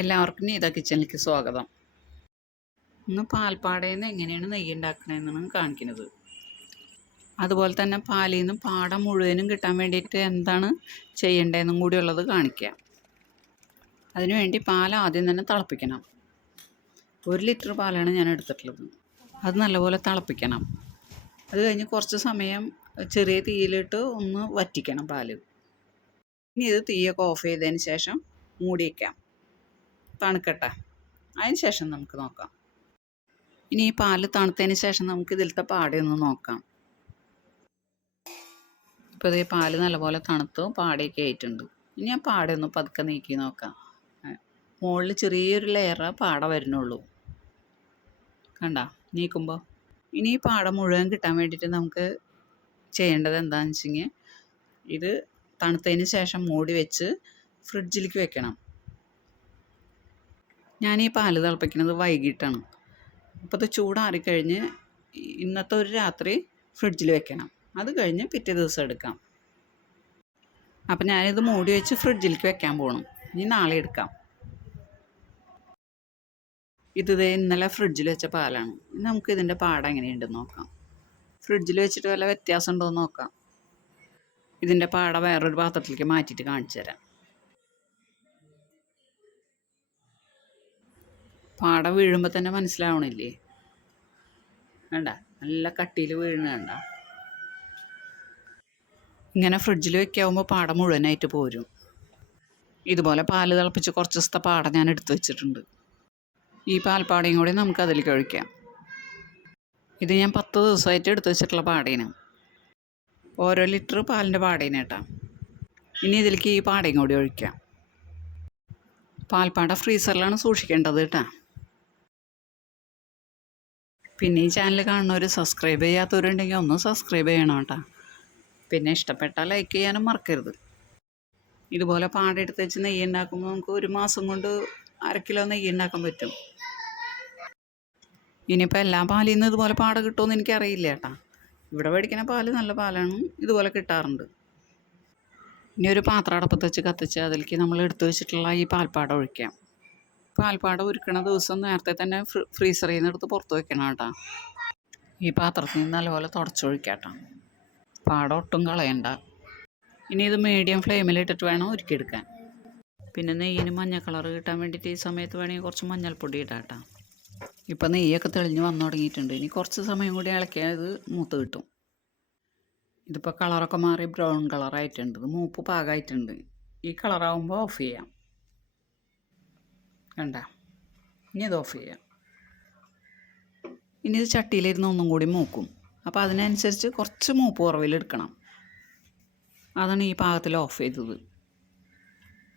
എല്ലാവർക്കും നീത കിച്ചണിലേക്ക് സ്വാഗതം. ഇന്ന് പാൽപ്പാടയിൽ നിന്ന് എങ്ങനെയാണ് നെയ്യ് ഉണ്ടാക്കണമെന്നാണ് കാണിക്കുന്നത്. അതുപോലെ തന്നെ പാലിൽ നിന്നും പാട മുഴുവനും കിട്ടാൻ വേണ്ടിയിട്ട് എന്താണ് ചെയ്യേണ്ടതെന്നും കൂടിയുള്ളത് കാണിക്കാം. അതിനുവേണ്ടി പാൽ ആദ്യം തന്നെ തിളപ്പിക്കണം. 1 ലിറ്റർ പാലാണ് ഞാൻ എടുത്തിട്ടുള്ളത്. അത് നല്ലപോലെ തിളപ്പിക്കണം. അത് കഴിഞ്ഞ് കുറച്ച് സമയം ചെറിയ തീയിലിട്ട് ഒന്ന് വറ്റിക്കണം പാല്. ഇനി ഇത് തീയൊക്കെ ഓഫ് ചെയ്തതിന് ശേഷം മൂടി വയ്ക്കാം, തണുക്കട്ടെ. അതിന് ശേഷം നമുക്ക് നോക്കാം. ഇനി ഈ പാല് തണുത്തതിന് ശേഷം നമുക്ക് ഇതിലത്തെ പാടയൊന്ന് നോക്കാം. ഇപ്പോൾ ഈ പാല് നല്ലപോലെ തണുത്തു, പാടയൊക്കെ ആയിട്ടുണ്ട്. ഇനി ആ പാടയൊന്ന് പതുക്കെ നീക്കി നോക്കാം. മുകളിൽ ചെറിയൊരു ലെയർ പാട വരുന്നുള്ളൂ, കണ്ട നീക്കുമ്പോൾ. ഇനി ഈ പാട മുഴുവൻ കിട്ടാൻ വേണ്ടിയിട്ട് നമുക്ക് ചെയ്യേണ്ടത് എന്താണെന്ന് വെച്ചെങ്കിൽ, ഇത് തണുത്തതിന് ശേഷം മൂടി വെച്ച് ഫ്രിഡ്ജിലേക്ക് വെക്കണം. ഞാൻ ഈ പാല് തിളപ്പിക്കുന്നത് വൈകിട്ടാണ്. അപ്പോൾ ഇത് ചൂടാറിക്കഴിഞ്ഞ് ഇന്നത്തെ ഒരു രാത്രി ഫ്രിഡ്ജിൽ വെക്കണം. അത് കഴിഞ്ഞ് പിറ്റേ ദിവസം എടുക്കാം. അപ്പം ഞാനിത് മൂടി വെച്ച് ഫ്രിഡ്ജിലേക്ക് വെക്കാൻ പോകണം. ഇനി നാളെ എടുക്കാം. ഇത് ഇന്നലെ ഫ്രിഡ്ജിൽ വെച്ച പാലാണ്. നമുക്ക് ഇതിൻ്റെ പാട എങ്ങനെയുണ്ടെന്ന് നോക്കാം. ഫ്രിഡ്ജിൽ വെച്ചിട്ട് വല്ല വ്യത്യാസം ഉണ്ടോ എന്ന് നോക്കാം. ഇതിൻ്റെ പാട വേറൊരു പാത്രത്തിലേക്ക് മാറ്റിയിട്ട് കാണിച്ചു തരാം. പാട വീഴുമ്പോൾ തന്നെ മനസ്സിലാവണില്ലേ? വേണ്ട, നല്ല കട്ടിയിൽ വീഴുന്ന വേണ്ട. ഇങ്ങനെ ഫ്രിഡ്ജിൽ വെക്കാവുമ്പോൾ പാട മുഴുവനായിട്ട് പോരും. ഇതുപോലെ പാല് തിളപ്പിച്ച് കുറച്ച് ദിവസത്തെ പാട ഞാൻ എടുത്ത് വെച്ചിട്ടുണ്ട്. ഈ പാൽപ്പാടയും കൂടി നമുക്ക് അതിലേക്ക് ഒഴിക്കാം. ഇത് ഞാൻ 10 ദിവസമായിട്ട് എടുത്ത് വെച്ചിട്ടുള്ള പാടേന്. ഓരോ ലിറ്റർ പാലിൻ്റെ പാടേന് കേട്ടോ. ഇനി ഇതിലേക്ക് ഈ പാടയും കൂടി ഒഴിക്കാം. പാൽപ്പാട ഫ്രീസറിലാണ് സൂക്ഷിക്കേണ്ടത് കേട്ടോ. പിന്നെ ഈ ചാനൽ കാണുന്നവർ സബ്സ്ക്രൈബ് ചെയ്യാത്തവരുണ്ടെങ്കിൽ ഒന്ന് സബ്സ്ക്രൈബ് ചെയ്യണം കേട്ടോ. പിന്നെ ഇഷ്ടപ്പെട്ടാൽ ലൈക്ക് ചെയ്യാനും മറക്കരുത്. ഇതുപോലെ പാട എടുത്ത് വെച്ച് നെയ്യ് ഉണ്ടാക്കുമ്പോൾ നമുക്ക് 1 മാസം കൊണ്ട് 1/2 കിലോ നെയ്യ് ഉണ്ടാക്കാൻ പറ്റും. ഇനിയിപ്പോൾ എല്ലാ പാലിൽ നിന്ന് ഇതുപോലെ പാട കിട്ടുമെന്ന് എനിക്കറിയില്ല കേട്ടോ. ഇവിടെ മേടിക്കുന്ന പാല് നല്ല പാലാണ്, ഇതുപോലെ കിട്ടാറുണ്ട്. ഇനി ഒരു പാത്രം അടപ്പത്ത് വെച്ച് കത്തിച്ച് അതിലേക്ക് നമ്മൾ എടുത്തു വെച്ചിട്ടുള്ള ഈ പാൽപ്പാട ഒഴിക്കാം. പാൽപ്പാട ഉരുക്കണ ദിവസം നേരത്തെ തന്നെ ഫ്രീസറിൽ നിന്ന് എടുത്ത് പുറത്ത് വെക്കണം കേട്ടോ. ഈ പാത്രത്തിൽ നിന്ന് നല്ലപോലെ തുടച്ചൊഴിക്കാം കേട്ടോ. പാട ഒട്ടും കളയണ്ട. ഇനി ഇത് മീഡിയം ഫ്ലെയിമിലിട്ടിട്ട് വേണം ഉരുക്കിയെടുക്കാൻ. പിന്നെ നെയ്യിന് മഞ്ഞ കളർ കിട്ടാൻ വേണ്ടിയിട്ട് ഈ സമയത്ത് വേണമെങ്കിൽ കുറച്ച് മഞ്ഞൾപ്പൊടി ഇടാം കേട്ടോ. ഇപ്പം നെയ്യൊക്കെ തെളിഞ്ഞ് വന്നു തുടങ്ങിയിട്ടുണ്ട്. ഇനി കുറച്ച് സമയം കൂടി ഇളക്കിയാൽ ഇത് മൂത്ത് കിട്ടും. ഇതിപ്പോൾ കളറൊക്കെ മാറി ബ്രൗൺ കളറായിട്ടുണ്ട്. ഇത് മൂപ്പ് പാകമായിട്ടുണ്ട്. ഈ കളറാകുമ്പോൾ ഓഫ് ചെയ്യാം. കണ്ട, ഇനി ഇത് ഓഫ് ചെയ്യാം. ഇനി ഇത് ചട്ടിയിലിരുന്ന് ഒന്നും കൂടി മൂക്കും. അപ്പോൾ അതിനനുസരിച്ച് കുറച്ച് മൂപ്പ് കുറവിലെടുക്കണം. അതാണ് ഈ പാകത്തിൽ ഓഫ് ചെയ്തത്.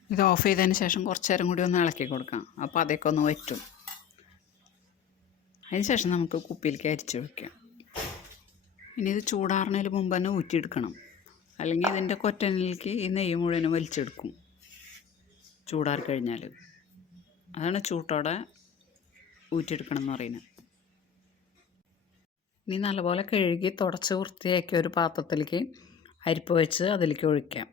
ഇത് ഓഫ് ചെയ്തതിന് ശേഷം കുറച്ച് നേരം കൂടി ഒന്ന് ഇളക്കി കൊടുക്കാം. അപ്പോൾ അതൊക്കെ ഒന്ന് വറ്റും. അതിന് ശേഷം നമുക്ക് കുപ്പിയിലേക്ക് അരിച്ച് വയ്ക്കാം. ഇനി ഇത് ചൂടാറുന്നതിന് മുമ്പ് തന്നെ ഊറ്റിയെടുക്കണം. അല്ലെങ്കിൽ ഇതിൻ്റെ കൊറ്റനിലേക്ക് ഈ നെയ്യ് മുഴുവനും വലിച്ചെടുക്കും ചൂടാറി കഴിഞ്ഞാൽ. അതാണ് ചൂട്ടോടെ ഊറ്റിയെടുക്കണം എന്ന് പറയുന്നത്. ഇനി നല്ലപോലെ കഴുകി തുടച്ച് വൃത്തിയാക്കിയ ഒരു പാത്രത്തിലേക്ക് അരിപ്പ വെച്ച് അതിലേക്ക് ഒഴിക്കാം.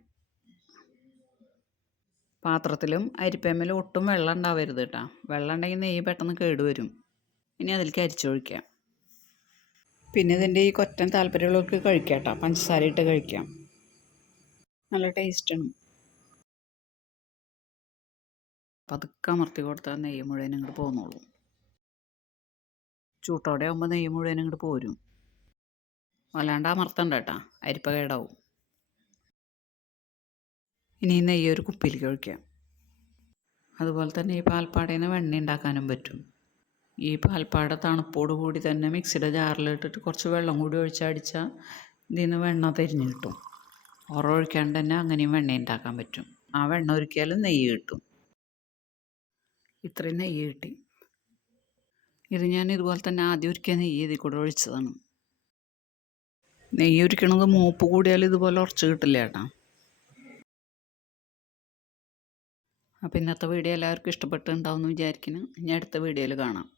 പാത്രത്തിലും അരിപ്പേമ്മലും ഒട്ടും വെള്ളം ഉണ്ടാവരുത് കേട്ടോ. വെള്ളം ഉണ്ടെങ്കിൽ നെയ്യ് പെട്ടെന്ന് കേടുവരും. ഇനി അതിലേക്ക് അരിച്ചൊഴിക്കാം. പിന്നെ ഇതിൻ്റെ ഈ കൊറ്റൻ താല്പര്യമുള്ളവർക്ക് കഴിക്കാം കേട്ടോ. പഞ്ചസാര ഇട്ട് കഴിക്കാം, നല്ല ടേസ്റ്റാണ്. പതുക്കെ അമർത്തി കൊടുത്താൽ നെയ്യ് മുഴുവൻ ഇങ്ങോട്ട് പോന്നോളൂ. ചൂട്ടോടെ ആകുമ്പോൾ നെയ്യ് മുഴുവൻ ഇങ്ങോട്ട് പോരും. വല്ലാണ്ട് അമർത്തണ്ട കേട്ടോ, അരിപ്പ കേടാവും. ഇനി ഈ നെയ്യ് ഒരു കുപ്പിയിലേക്ക് ഒഴിക്കാം. അതുപോലെ തന്നെ ഈ പാൽപ്പാടയിൽ നിന്ന് വെണ്ണ ഉണ്ടാക്കാനും പറ്റും. ഈ പാൽപ്പാട തണുപ്പോട് കൂടി തന്നെ മിക്സിയുടെ ജാറിലിട്ടിട്ട് കുറച്ച് വെള്ളം കൂടി ഒഴിച്ചടിച്ചാൽ ഇതിൽ നിന്ന് വെണ്ണ തിരിഞ്ഞ് കിട്ടും. ഒഴിക്കാണ്ട് തന്നെ അങ്ങനെയും വെണ്ണ ഉണ്ടാക്കാൻ പറ്റും. ആ വെണ്ണ ഒരിക്കലും നെയ്യ് കിട്ടും. ഇത്രയും നെയ്യ് കിട്ടി. ഇത് ഞാൻ ഇതുപോലെ തന്നെ ആദ്യം ഒരിക്കൽ നെയ്യ് ഇതിൽ കൂടെ ഒഴിച്ചതാണ്. നെയ്യ് ഒരിക്കണത് മൂപ്പ് കൂടിയാൽ ഇതുപോലെ ഉറച്ച് കിട്ടില്ല കേട്ടോ. അപ്പോൾ ഇന്നത്തെ വീഡിയോ എല്ലാവർക്കും ഇഷ്ടപ്പെട്ടുണ്ടാവും എന്ന് വിചാരിക്കുന്നു. ഇനി അടുത്ത വീഡിയോയിൽ കാണാം.